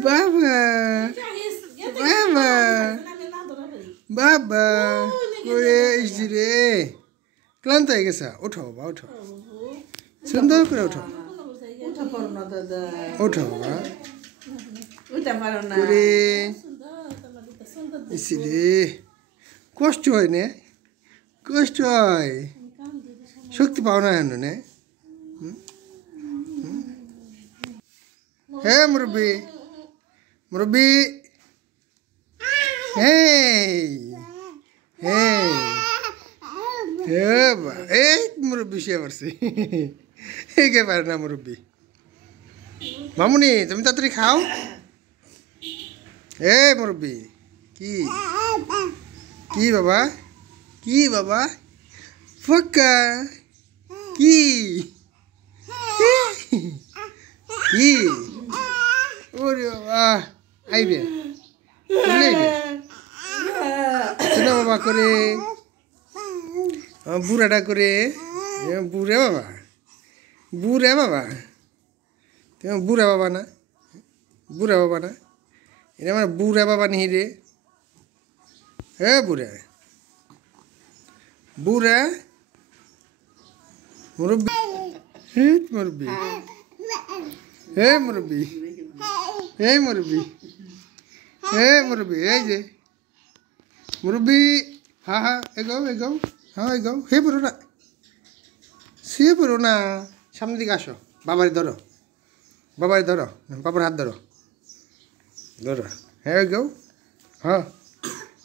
বাবা বাবা বাবা করে এসছি রে ক্লান্ত হয়ে গেছে ওঠো বাবা ওঠো সুন্দর করে ওঠো ওঠো বাবা করে এসছি রে কষ্ট হয় নে কষ্ট হয় শক্তি পাও না হেন নে হে মুরব্বী মুরব্বী hey hey এই মুরব্বী সে পারছি কে পারে না মুরব্বী মামুনি তুমি তাড়াতাড়ি খাও মুরব্বী কি কি বাবা কি বাবা ফাক্কা কি কি ওরে বাবা আইবে শোনা বাবা করে বুড়াটা করে বুড়ে বাবা বুড়ে বাবা তুমি বুড়া বাবা না বুড়া বাবা না এটা আমার বুড়া বাবা নেই রে বুড়া বুড়া মুরব্বী মুরব্বী মুরব্বী মুরব্বী মুরব্বী এই যে মুরব্বী হ্যাঁ এগাও এগাও হ্যাঁ এগাও হে পড়ো না সে পড়ো না সামনের দিকে আসো বাবারে ধরো বাবার হাত ধরো ধরো হ্যাঁ এগাও হ্যাঁ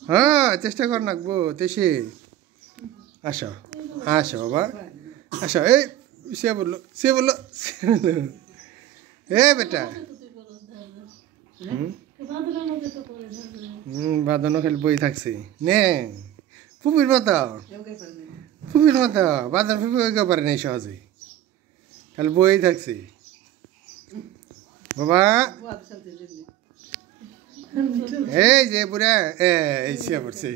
হ্যাঁ চেষ্টা কর নাকবো তেসে আসো আসো বাবা আসো এই সে বললো বেটা বাঁধনো খালি বই থাকছে নে ফুপির মতো বাঁধন ফুপি ওই পারে নাই সহজে খালি বই থাকছে বাবা এই যে বুড়া এই সে পড়ছে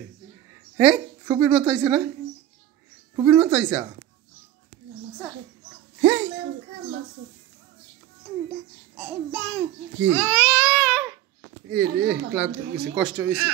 হ্যাঁ ফুপির মতো আইছে না ফুপির মতো আইসা কি এ রে ক্লান্ত হয়েছে কষ্ট হয়েছে